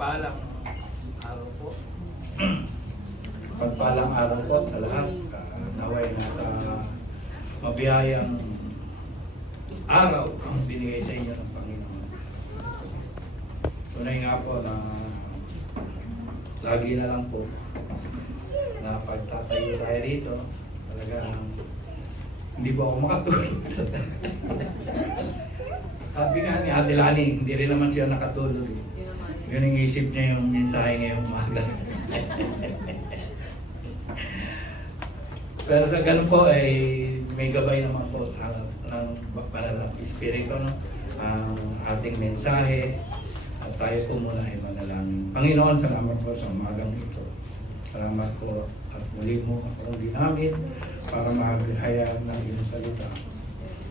Pagpalang araw po. Pagpalang araw po sa lahat. Naway na sa mabiyayang araw ang binigay sa inyo ng Panginoon. Tunay nga po na lagi na lang po na pagtatayo tayo rito, talagang hindi po ako makatulog. Sabi nga ni Ate Lani, hindi rin naman siya nakatulog. Yun ang isip niya yung mensahe ngayong umaga. Pero sa ganun po ay may gabay naman po ng banal ng Espiritu, no? Ang ating mensahe at tayo po muna ay manalangin. Panginoon, salamat po sa umagang ito. Salamat po at muli mo akong ginamit para maghayag ng iyong salita.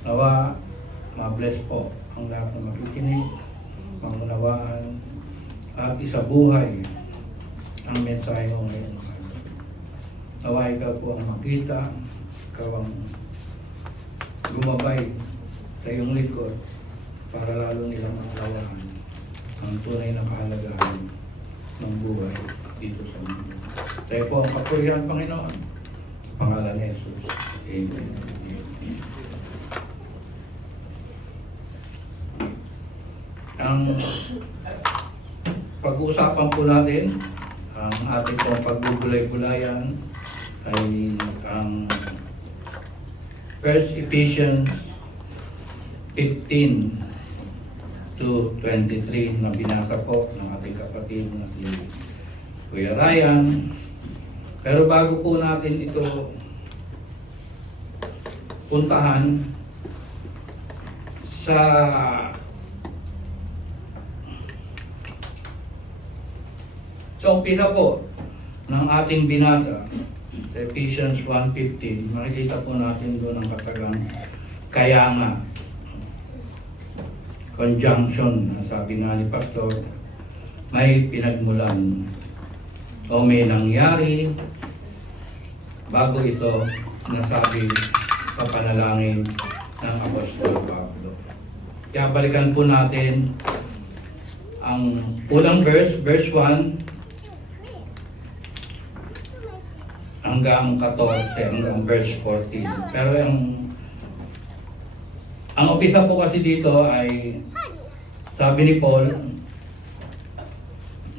Nawa, ma-bless po ang lahat na makikinig, mangunawaan at isabuhay ang mensahe mo ngayon. Nawa ikaw po ang makita, ikaw ang gumabay sa iyong likod para lalo nilang maunawaan ang tunay na kahalagahan ng buhay dito sa mundo. Tayo po ang kapurihan, Panginoon. Sa pangalan ni Jesus. Amen. Ang pag-uusapan po natin, ang ating pong pagbubulay-bulayan ay ang 1 Ephesians 15 to 23 na binasa po ng ating kapatid na si Kuya Ryan. Pero bago po natin ito puntahan sa umpisa po ng ating binasa, Ephesians 1:15, makikita po natin doon ang katagang kaya nga. Conjunction, sabi nga ni Pastor, may pinagmulan o may nangyari bago ito nasabi sa panalangin ng Apostol Pablo. Kaya balikan po natin ang unang verse 1, hanggang 14, hanggang verse 14. Pero ang umpisa po kasi dito ay, sabi ni Paul,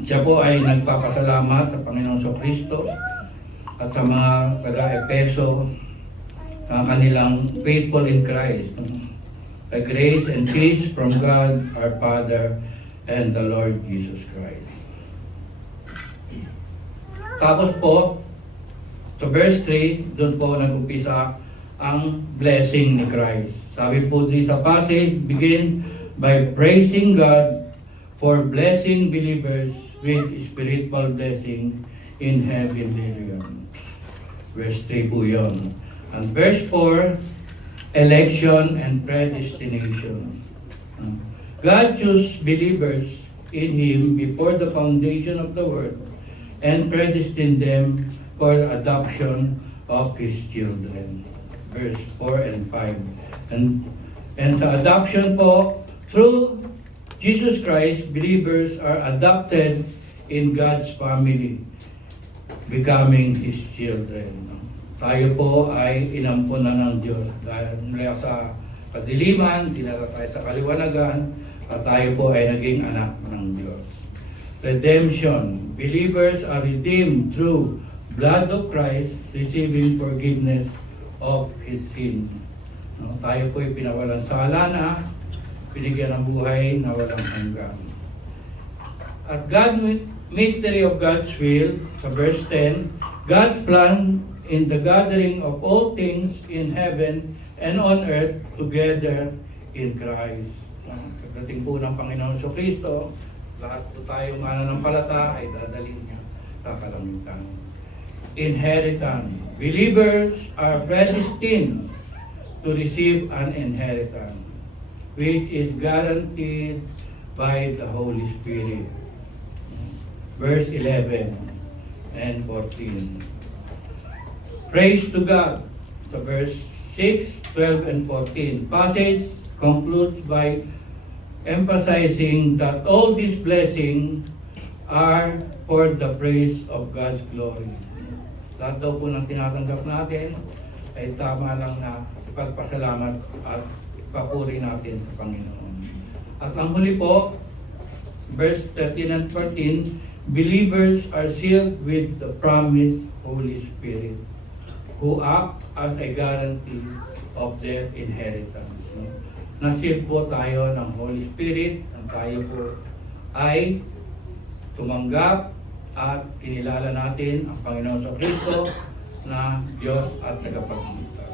siya po ay nagpapasalamat sa Panginoon Kristo at sa mga taga-Epeso na kanilang faithful in Christ. The grace and peace from God our Father and the Lord Jesus Christ. Tapos po, sa verse 3, doon po nag-umpisa ang blessing ni Christ. Sabi po sa passage, begin by praising God for blessing believers with spiritual blessing in heavenly realms. Verse 3 po yun. And verse 4, election and predestination. God chose believers in Him before the foundation of the world and predestined them for adoption of His children. Verse 4 and 5. And sa adoption po, through Jesus Christ, believers are adopted in God's family, becoming His children. Tayo po ay inampunan ng Diyos. Dahil mula sa kadiliman, dinala tayo sa kaliwanagan, at tayo po ay naging anak ng Diyos. Redemption. Believers are redeemed through blood of Christ, receiving forgiveness of His sin. No, tayo po ay pinawalan sala na, binigyan ng buhay na walang hanggan. At mystery of God's will, sa verse 10, God's plan in the gathering of all things in heaven and on earth together in Christ. Pagdating po ng Panginoon Kristo, lahat po tayo mananampalata ay dadalhin niya sa kalangitan. Inheritance. Believers are predestined to receive an inheritance, which is guaranteed by the Holy Spirit. Verse 11 and 14. Praise to God. So verse 6, 12, and 14. Passage concludes by emphasizing that all these blessings are for the praise of God's glory. Lahat daw po ng tinatanggap natin ay tama lang na ipagpasalamat at ipapuri natin sa Panginoon. At ang huli po, verse 13 and 14, believers are sealed with the promised Holy Spirit, who act as a guarantee of their inheritance. Na-seal po tayo ng Holy Spirit, ang tayo po ay tumanggap at kinilala natin ang Panginoon sa Kristo na Diyos at tagapagligtas.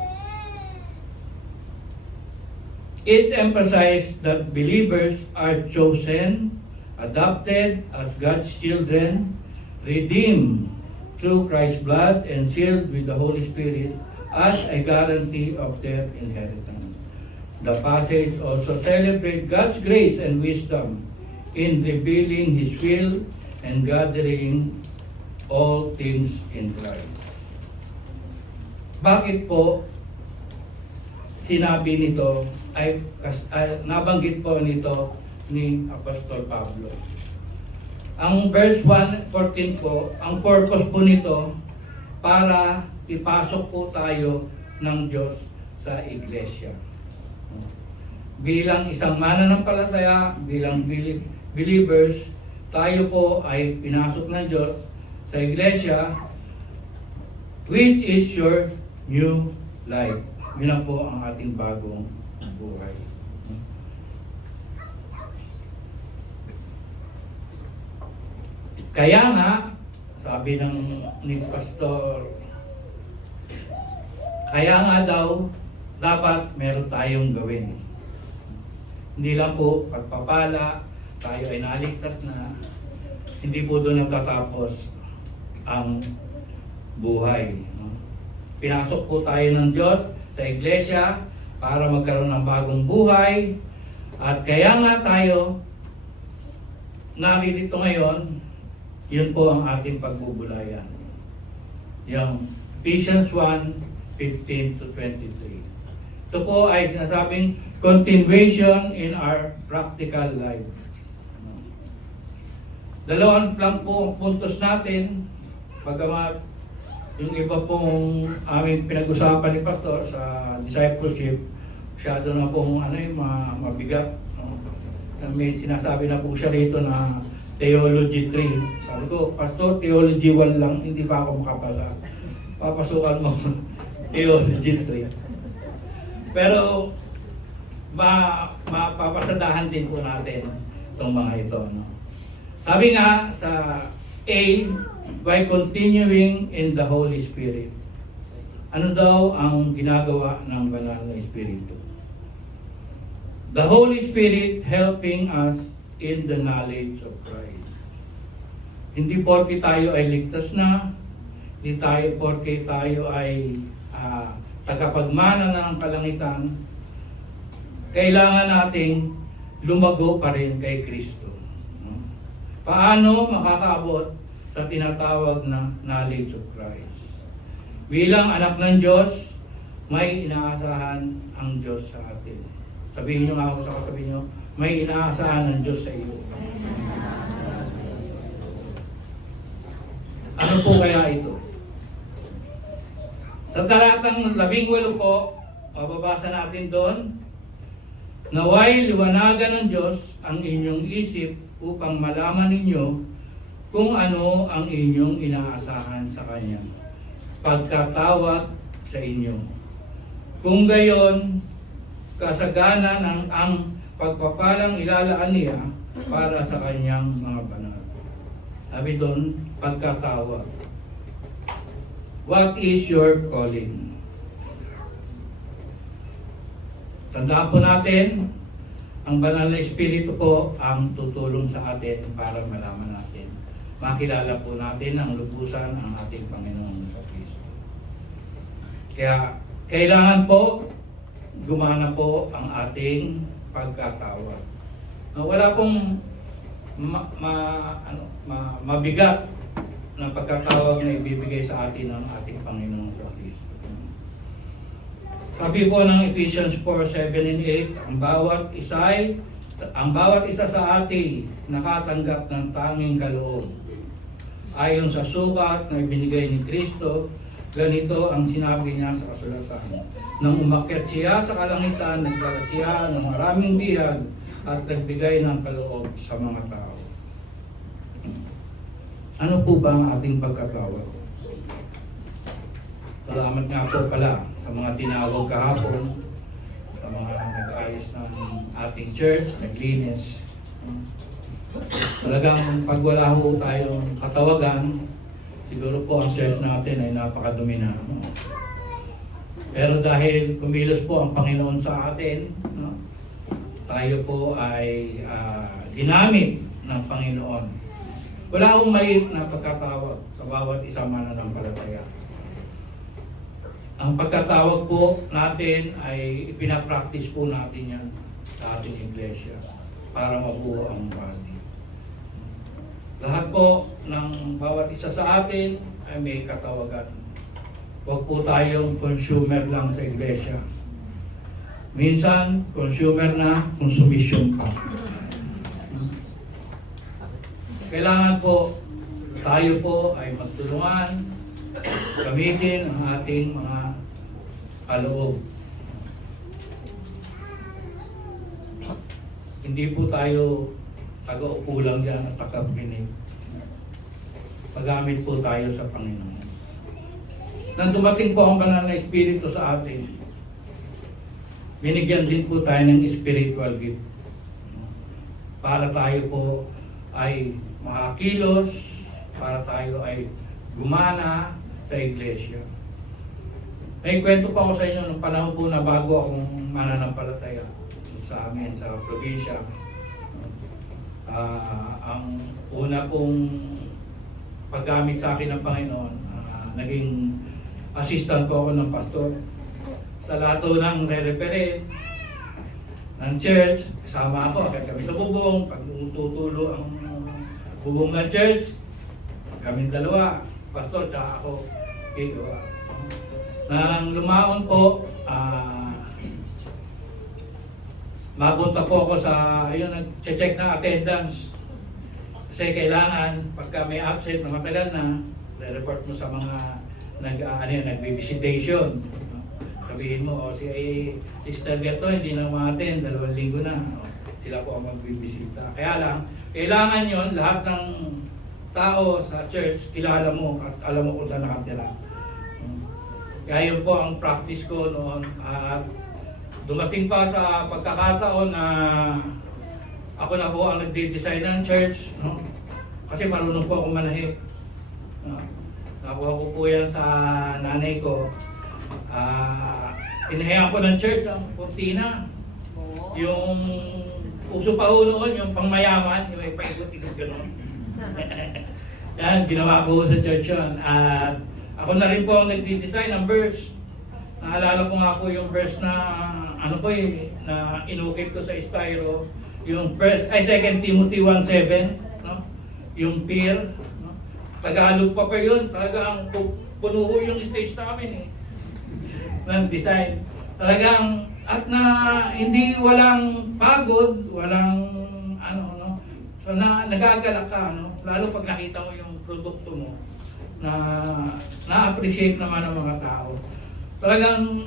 It emphasized that believers are chosen, adopted as God's children, redeemed through Christ's blood, and sealed with the Holy Spirit as a guarantee of their inheritance. The passage also celebrates God's grace and wisdom in revealing His will and gathering all things in Christ. Bakit po sinabi nito ay nabanggit po nito ni Apostol Pablo? Ang verse 1:14 po, ang purpose po nito para ipasok po tayo ng Diyos sa iglesia. Bilang isang mananampalataya, bilang believers, tayo po ay pinasok ng Diyos sa iglesia, which is your new life. Yun na po ang ating bagong buhay. Kaya nga, sabi ni Pastor, kaya nga daw, dapat meron tayong gawin. Hindi lang po pagpapala, tayo ay naligtas na, hindi po doon natatapos ang buhay. Pinasok po tayo ng Diyos sa iglesia para magkaroon ng bagong buhay, at kaya nga tayo naririto ngayon, yun po ang ating pagbubulayan. Yung Ephesians 1:15 to 23. Ito po ay sinasabing continuation in our practical life. Dalawang lang po ang puntos natin, pagkamat yung iba pong aming pinag-usapan ni Pastor sa discipleship, masyado na pong mabigat. May sinasabi na po siya rito na Theology 3. Sabi ko, Pastor, Theology 1 lang, hindi pa ako makapasa. Papasukan mo Theology 3. Pero mapapasadahan din po natin itong mga ito. No? Sabi nga sa A, by continuing in the Holy Spirit. Ano daw ang ginagawa ng Banal na Espiritu? The Holy Spirit helping us in the knowledge of Christ. Hindi porke tayo ay ligtas na, hindi tayo porke tayo ay tagapagmana na ng kalangitan, kailangan nating lumago pa rin kay Kristo. Paano makakaabot sa tinatawag na knowledge of Christ? Bilang anak ng Diyos, may inaasahan ang Diyos sa atin. Sabihin nyo nga ako sa katabi nyo, may inaasahan ng Diyos sa iyo. Ano po kaya ito? Sa talatang 18 po, mababasa natin doon, naway liwanagan ng Diyos ang inyong isip upang malaman ninyo kung ano ang inyong inaasahan sa Kanya pagkatawag sa inyo. Kung gayon, kasagana ng ang pagpapalang ilalaan niya para sa Kanyang mga banal. Sabi doon, pagkatawag. What is your calling? Tandaan po natin, ang Banal na Espiritu po ang tutulong sa atin para malaman natin. Makilala po natin ang lubusan ng ating Panginoon sa Kristo. Kaya kailangan po gumana po ang ating pagkatawag. Wala pong mabigat na pagkatawag na ibibigay sa atin ng ating Panginoon sa Kristo. Sabi po ng Ephesians 4:7 and 8, ang bawat isa'y ang bawat isa sa atin nakatanggap ng tanging kaloob. Ayon sa sukat na ibinigay ni Kristo, ganito ang sinabi niya sa kasulatan. Nang umakyat siya sa kalangitan, nagdala siya ng maraming bihag at nagbigay ng kaloob sa mga tao. Ano po ba ang ating pagkatawag? Salamat nga po pala sa mga tinawag kahapon, sa mga nag-ayos ng ating church, naglinis. Talagang pag wala ho tayong katawagan, siguro po ang church natin ay napakadumi na. No? Pero dahil kumilos po ang Panginoon sa atin, no? Tayo po ay ginamit ng Panginoon. Wala akong maliit na pagkatawag sa bawat isang mananampalataya. Ang pagkatawag po natin ay ipinapractice po natin yan sa ating iglesia para mabuo ang body. Lahat po ng bawat isa sa atin ay may katawagan. Huwag po tayong consumer lang sa iglesia. Minsan, consumer na, konsumisyon pa. Kailangan po, tayo po ay magtulungan, gamitin ang ating mga kaloob. Hindi po tayo taga-upo lang dyan at taga-pinig. Magamit po tayo sa Panginoon. Nang dumating po ang banal na Espiritu sa atin, binigyan din po tayo ng spiritual gift. Para tayo po ay makakilos, para tayo ay gumana sa iglesia. May kwento pa ako sa inyo nung panahon po na bago akong mananampalataya sa amin, sa probinsya. Ang una pong paggamit sa akin ng Panginoon, naging assistant po ako ng pastor. Sa lahat ng re-referent ng church, kasama ako, agad kami sa bubong, pag tutulo ang bubong ng church, kami dalawa, pastor, tsaka ako, ito. Nang lumaon po, mabunta po ako sa, ayun, nag-check ng attendance. Kasi kailangan, pagka may absent na matagal na, re-report mo sa mga nag-visitation. Sabihin mo, si Sister Gerto, hindi na ma-attend, 2 linggo na. Sila po ang magbibisita. Kaya lang, kailangan yon lahat ng tao sa church, kilala mo at alam mo kung saan nakatira. Kaya yun po ang practice ko noon. At dumating pa sa pagkakataon na ako na po ang nagde-design ng church. No? Kasi marunong po ako manahe. No? Nakuha ko po yan sa nanay ko. Tinahiyan ko ng church ang kurtina. Yung uso pa ho noon, yung pangmayaman, yung may paikot-ikot gano'n. Yan, ginawa ko sa church yun. At ako na rin po ang nagde-design ng verse. Naalala ko nga po yung verse na ano po na inukit ko sa styro. Yung verse, 2 Timothy 1:7, no? Yung fear, no? Tagalog pa yun, talagang puno ho yung stage namin ng design. Talagang, at na hindi walang pagod, walang ano, no? So nagagalak ka, no? Lalo pag nakita mo yung produkto mo, na na-appreciate naman ng mga tao. Talagang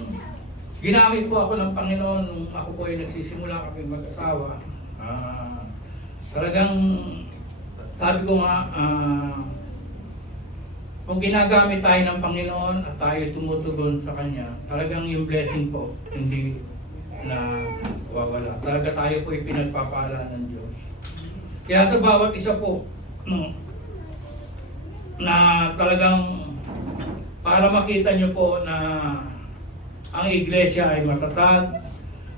ginamit po ako ng Panginoon nung ako po ay nagsisimula kami mag-asawa. Talagang sabi ko nga, kung ginagamit tayo ng Panginoon at tayo tumutugon sa Kanya, talagang yung blessing po, hindi na wawala. Talaga tayo po ipinagpapala ng Diyos. Kaya sa bawat isa po, na talagang para makita nyo po na ang iglesia ay matatag,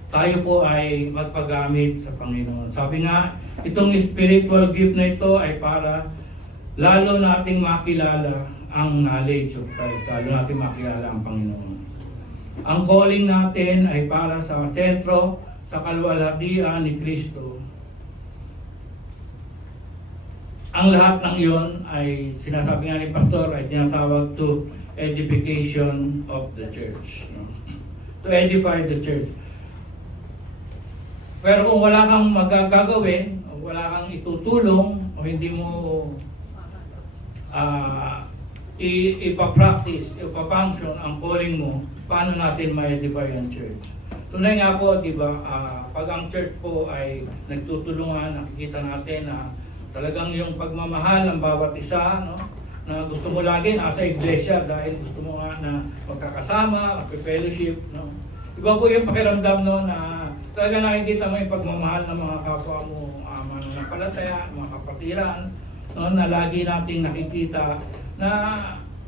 tayo po ay magpagamit sa Panginoon. Sabi nga, itong spiritual gift na ito ay para lalo nating makilala ang knowledge of Christ, lalo nating makilala ang Panginoon. Ang calling natin ay para sa sentro, sa kalwalhatian ni Kristo. Ang lahat ng iyon ay sinasabi nga ni Pastor ay tinatawag to edification of the church. No? To edify the church. Pero kung wala kang magagawin, o wala kang itutulong, o hindi mo ipapractice, ipafunction ang calling mo, paano natin ma-edify ang church? Tunay nga po, di ba, pag ang church po ay nagtutulungan, nakikita natin na talagang yung pagmamahal ng bawat isa, no? Na gusto mo lagi nasa iglesia dahil gusto mo nga na magkakasama, magpe-fellowship, no? Iba po yung pakiramdam, no, na talaga nakikita mo yung pagmamahal ng mga kapwa mo, mananampalataya, mga kapatiran, no, na lagi nating nakikita na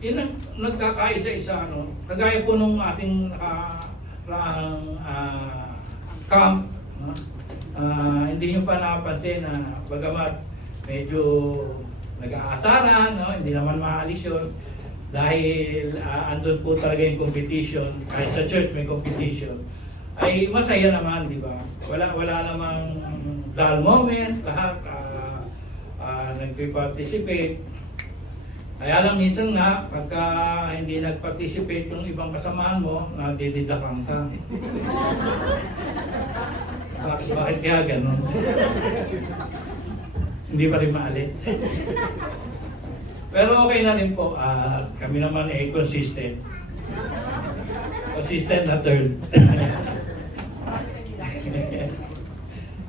yun ang nagkakaisa-isa, no? Kagaya po nung ating camp, no? Hindi nyo pa napansin na bagamat medyo nag-aasaran, no? Hindi naman maalis yun dahil andun po talaga yung competition, kahit sa church may competition, ay masaya naman, di ba? Wala namang dull moment, lahat nagpe-participate. Kaya lang minsan nga, pagka hindi nag-participate yung ibang kasamahan mo, nadididakan ka. Bakit kaya ganun? Hindi pa rin maalit. Pero okay na rin po, kami naman ay consistent. Consistent na third.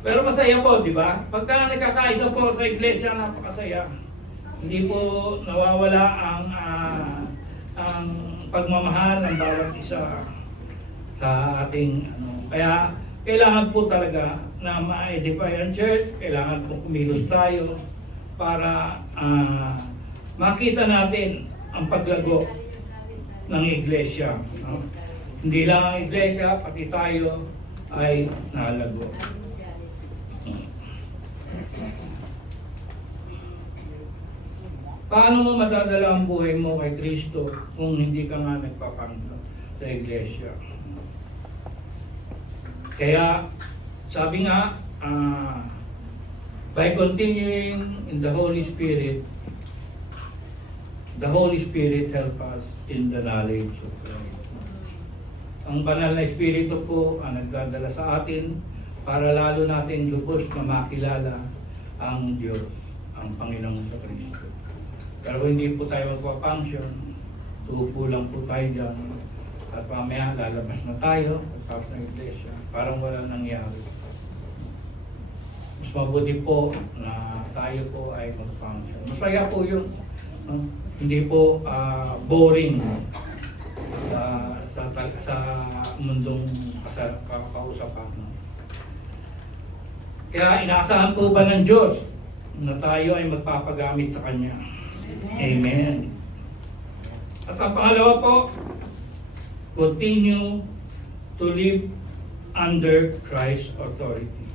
Pero masaya po, di ba? Pagka nagkakaisa po sa iglesia, napakasaya. Hindi po nawawala ang pagmamahal ng bawat isa sa ating Kaya kailangan po talaga na ma-edify ang church, kailangan po kumilos tayo para makita natin ang paglago ng iglesia. No? Hindi lang ang iglesia, pati tayo ay nalago. Paano mo madadala ang buhay mo kay Kristo kung hindi ka nga nagpapangko sa iglesia? Kaya, sabi nga, by continuing in the Holy Spirit help us in the knowledge of Christ. Ang banal na Espiritu po ang nagdadala sa atin para lalo natin lubos na makilala ang Diyos, ang Panginoong sa Kristo. Pero hindi po tayo magpa-function, tuupo lang po tayo dyan, at mamaya lalabas na tayo, pagtapos ng iglesia, parang wala nangyari. Mas mabuti po na tayo po ay mag-function. Masaya po yun. No? Hindi po boring sa mundong kausapan. No? Kaya inaasahan po ba ng Diyos na tayo ay magpapagamit sa Kanya? Amen. At ang pangalawa po, continue to live under Christ's authority.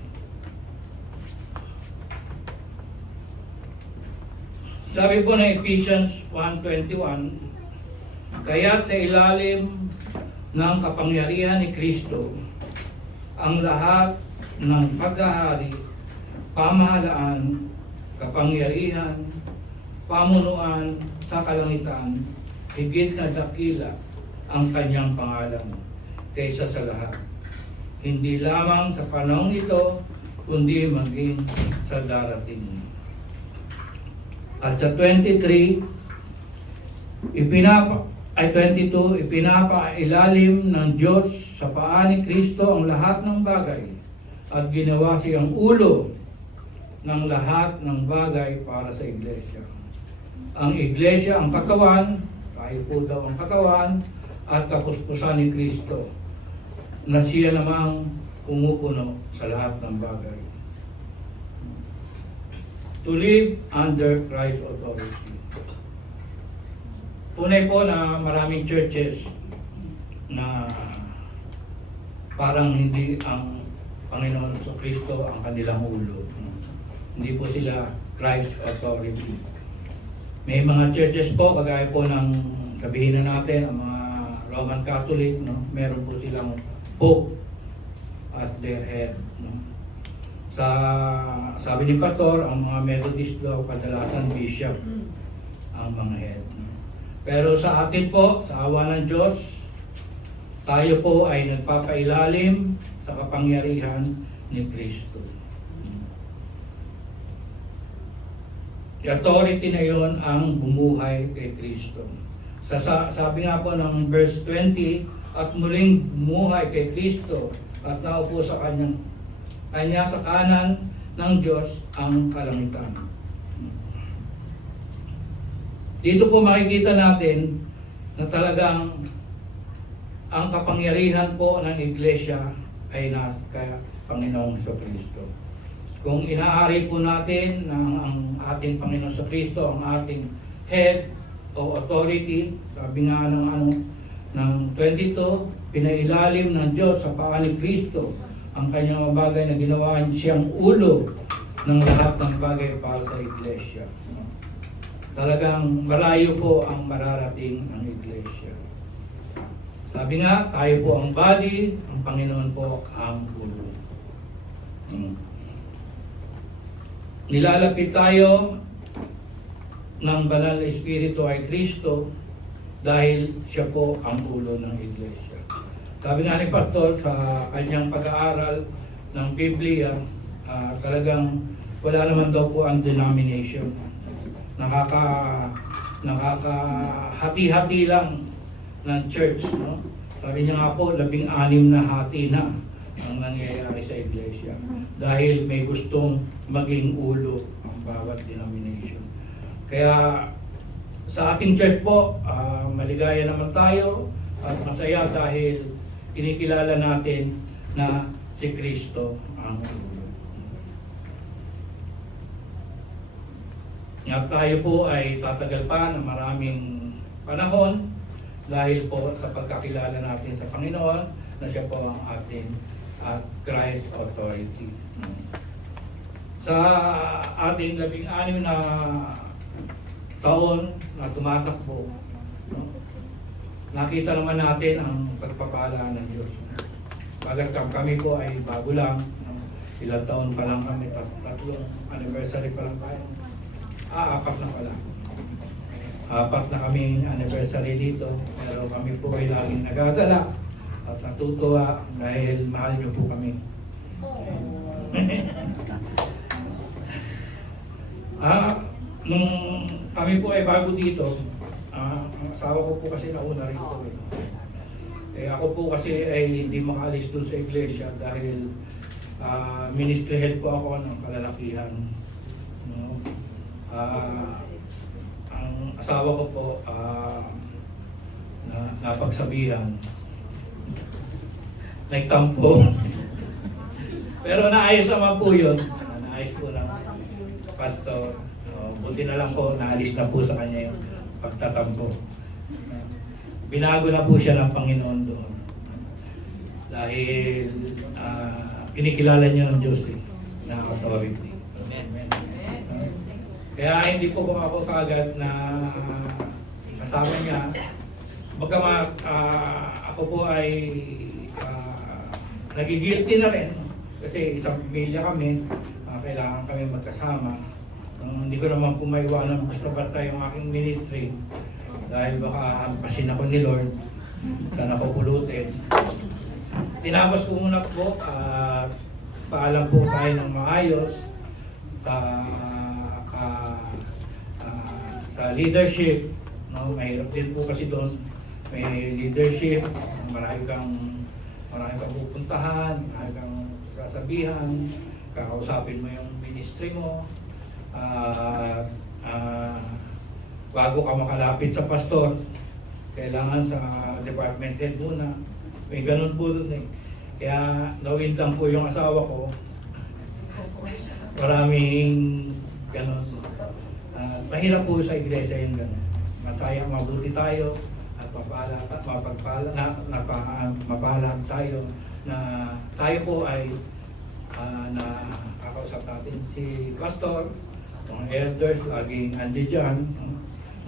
Sabi po na Ephesians 1:21, kaya't sa ilalim ng kapangyarihan ni Kristo, ang lahat ng paghahari, pamahalaan, kapangyarihan, pamunuan sa kalangitan, higit na dakila ang kanyang pangalan kaysa sa lahat. Hindi lamang sa panahon ito, kundi maging sa darating. At sa 22, ipinapailalim ng Diyos sa paa ni Kristo ang lahat ng bagay at ginawa siyang ulo ng lahat ng bagay para sa iglesia. Ang iglesia ang katawan, tayo po daw ang katawan, at kapuspusan ni Kristo, na siya namang pumupuno sa lahat ng bagay. To live under Christ's authority. Tunay po na maraming churches na parang hindi ang Panginoon sa Kristo ang kanilang ulo. Hindi po sila Christ's authority. May mga churches po, kagaya po ng sabihin na natin, ang mga Roman Catholic, no? Meron po silang Pope as their head. No? Sabi ni Pastor, ang mga Methodist daw kadalasan bishop ang mga head. No? Pero sa atin po, sa awa ng Diyos, tayo po ay nagpapailalim sa kapangyarihan ni Kristo. The authority na yon ang bumuhay kay Kristo. Sabi nga po ng verse 20, at muling bumuhay kay Kristo at naupo sa kanya sa kanan ng Diyos ang kalangitan. Dito po makikita natin na talagang ang kapangyarihan po ng Iglesia ay nasa Panginoong Kristo. Kung inaari po natin na ang ating Panginoon Kristo ang ating head o authority, sabi nga ng 22, pinailalim ng Diyos sa paa ni Kristo ang kanyang bagay na ginawa siyang ulo ng lahat ng bagay para sa Iglesia. Talagang malayo po ang mararating ng Iglesia. Sabi nga, tayo po ang body, ang Panginoon po ang ulo. Nilalapit tayo ng banal na Espiritu ay Kristo dahil siya po ang ulo ng Iglesia. Sabi nga ni Pastor sa kanyang pag-aaral ng Biblia, talagang wala naman daw po ang denomination. Nakakahati-hati lang ng church. No? Sabi niya nga po, 16 na hati na ang nangyayari sa Iglesia. Dahil may gustong maging ulo ang bawat denomination. Kaya sa ating church po, maligaya naman tayo at masaya dahil kinikilala natin na si Kristo ang ulo. At tayo po ay tatagal pa ng maraming panahon dahil po sa pagkakilala natin sa Panginoon na siya po ang ating Christ authority. Sa ating 16 na taon na tumatakbo, nakita naman natin ang pagpapala ng Diyos. Bagat kami po ay bago lang, ilang taon pa lang kami, tatlong anniversary pa lang tayo. 4 na pala. 4 na kaming anniversary dito, pero kami po ay laging nagagala at natutuwa dahil mahal niyo po kami. Nung kami po ay bago dito, ang asawa ko po kasi nauna rito. Ako po kasi ay hindi makaalis doon sa iglesia dahil ministry head po ako ng kalalakihan. No? Ang asawa ko po napagsabihan, nagtampo. Pero naayos naman po yun. Naayos po ng pastor. Buti na lang po, naalis na po sa kanya yung pagtatampo. Binago na po siya ng Panginoon doon. Dahil kinikilala niya ng Diyos na authority. Kaya hindi po ako kaagad na kasama niya. Bagamat ako po ay nagigilty na rin. Kasi isang pamilya kami, kailangan kami magkasama. Hindi ko naman po maiwanan basta-basta yung aking ministry dahil baka hampasin ako ni Lord, saan ako pulutin. Tinapos ko muna po at paalam po tayo ng maayos sa leadership. No? Mahirap din po kasi doon, may leadership, marami kang pupuntahan, marami kang sasabihan, kakausapin mo yung ministry mo. Bago ka makalapit sa pastor, kailangan sa department head muna. May ganun po doon eh. Kaya nawin lang po yung asawa ko. Maraming ganun. Mahirap po sa iglesia yung ganun. Masaya, mabuti tayo at mapalad tayo na tayo po ay nakakausap natin si pastor, mga elders, laging andiyan.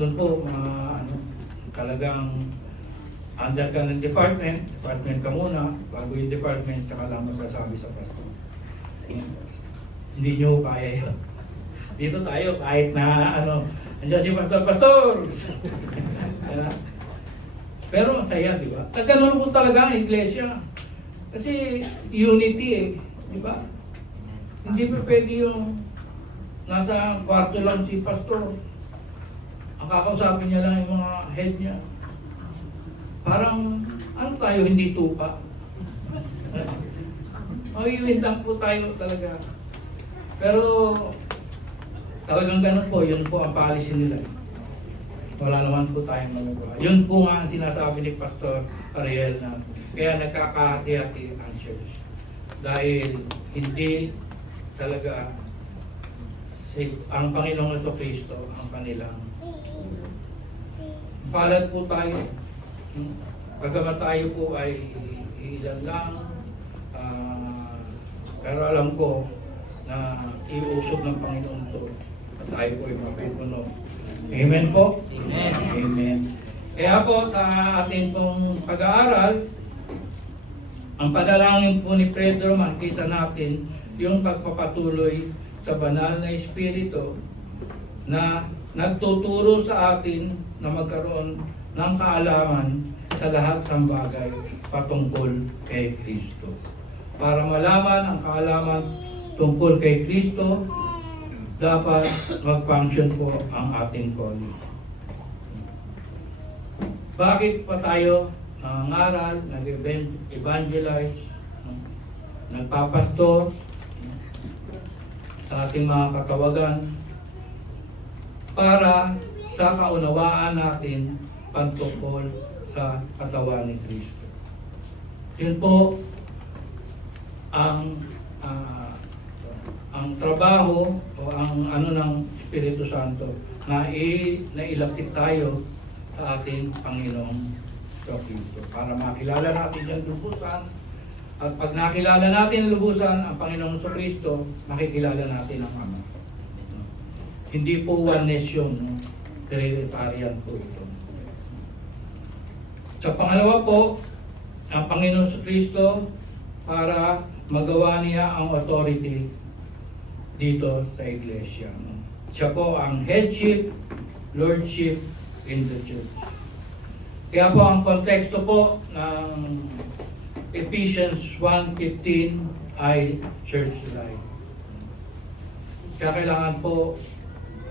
Doon po, talagang under ka ng department ka muna, bago yung department, saka lang magsasabi sa pastor. Hindi nyo kaya yun. Dito tayo, kahit na andyan si pastor! Pero masaya, di ba? Ganun po talaga ang iglesia. Kasi unity eh. Di ba? Hindi pa pwede yung nasa kwarto lang si pastor. Ang kakausapin niya lang yung mga head niya. Parang, ano tayo, hindi tupa? Mag-iwintang po tayo talaga. Pero, talagang ganun po, yun po ang policy nila. Wala naman po tayong magagawa. Yun po nga ang sinasabi ni Pastor Ariel na kaya nagkakahati-hati ang church. Dahil hindi talaga ang Panginoong Jesucristo ang kanilang palad po tayo. Pagkamat tayo po ay ilan lang, pero alam ko na iusog ng Panginoon to at tayo po ay mapipuno. Amen po? Amen. Amen. Kaya po sa ating pong pag-aaral, ang panalangin po ni Pedro, makita natin yung pagpapatuloy sa banal na Espiritu na nagtuturo sa atin na magkaroon ng kaalaman sa lahat ng bagay patungkol kay Kristo. Para malaman ang kaalaman tungkol kay Kristo, dapat mag-function po ang ating calling. Bakit pa tayo nangangaral, nag-evangelize, nagpapastor sa ating mga katawagan para sa kaunawaan natin pantungkol sa katawan ni Kristo. Yun po ang trabaho o ang ano ng Espiritu Santo na nailapit tayo sa ating Panginoong Kristo para makilala natin yung lubusan. At pag nakilala natin ang lubusan ang Panginoong Kristo, makikilala natin ang Ama. Hindi po one nation, no? Trinitarian po ito. Sa pangalawa po, ang Panginoong Kristo para magawa niya ang authority dito sa iglesia. Siya po ang headship, lordship in the church. Kaya po ang konteksto po ng Ephesians 1:15 ay church life. Kaya kailangan po,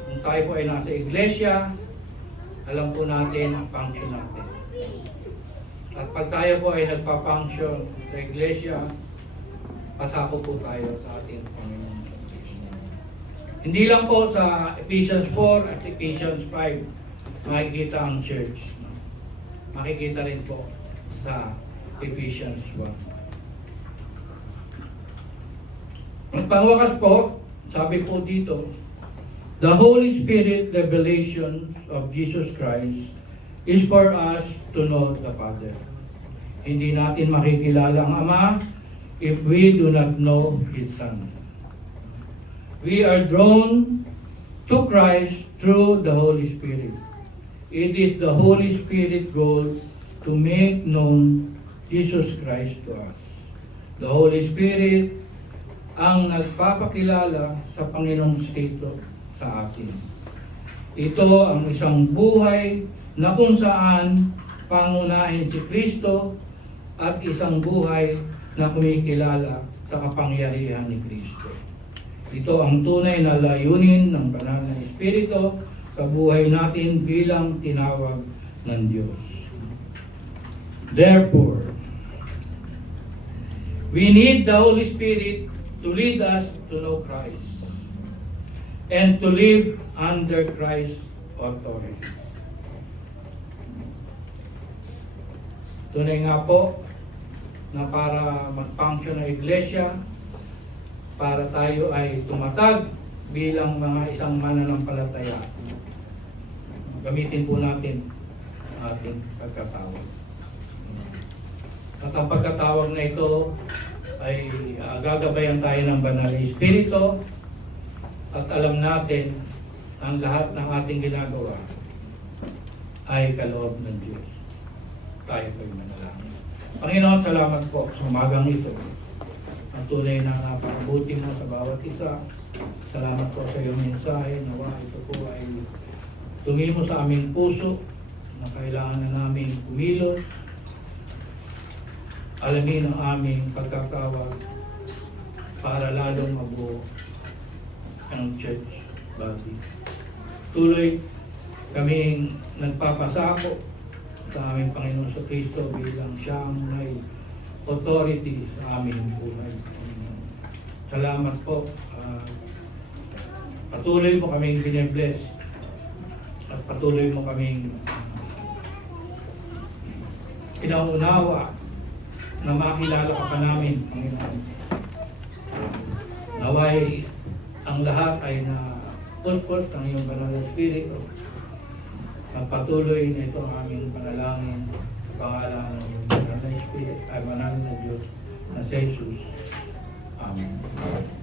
kung tayo po ay nasa iglesia, alam po natin ang function natin. At pag tayo po ay nagpa-function sa iglesia, pasako po tayo sa ating Panginoon. Hindi lang po sa Ephesians 4 at Ephesians 5 makikita ang church. Makikita rin po sa Ephesians 1. Ang pangwakas po, sabi po dito, the Holy Spirit revelation of Jesus Christ is for us to know the Father. Hindi natin makikilala ang Ama if we do not know His Son. We are drawn to Christ through the Holy Spirit. It is the Holy Spirit goal to make known Jesus Christ to us. The Holy Spirit ang nagpapakilala sa Panginoong Kristo sa atin. Ito ang isang buhay na kung saan pangunahin si Kristo at isang buhay na kumikilala sa kapangyarihan ni Kristo. Ito ang tunay na layunin ng banal na Espiritu sa buhay natin bilang tinawag ng Diyos. Therefore, we need the Holy Spirit to lead us to know Christ and to live under Christ's authority. Tunay nga po na para mag-function ng iglesia, para tayo ay tumatag bilang mga isang mananampalataya, gamitin po natin ang ating pagkatawag. At ang pagkatawag na ito ay gagabayan tayo ng banal na Espiritu at alam natin ang lahat ng ating ginagawa ay kaloob ng Diyos. Tayo po'y manalangin. Panginoon, salamat po sa umagang ito. Ang tunay na napakabuti mo sa bawat isa. Salamat po sa iyong mensahe. Nawa ito po ay tumimo sa aming puso na kailangan na namin kumilos. Alamin ang aming pagkatawag para lalong mabuo ang church body. Tuloy kaming nagpapasako sa aming Panginoon sa Kristo bilang siyang may authority sa aming buhay. Salamat po. Patuloy mo kaming bine-bless at patuloy mo kaming pinaunawa na makilala ka pa namin, Panginoon. Naway ang lahat ay na puspos ng iyong banal na Espiritu. Magpatuloy na ito ang aming panalangin sa pangalan ng iyong banal na Espiritu, ay banal na Diyos na si Jesus. Amen.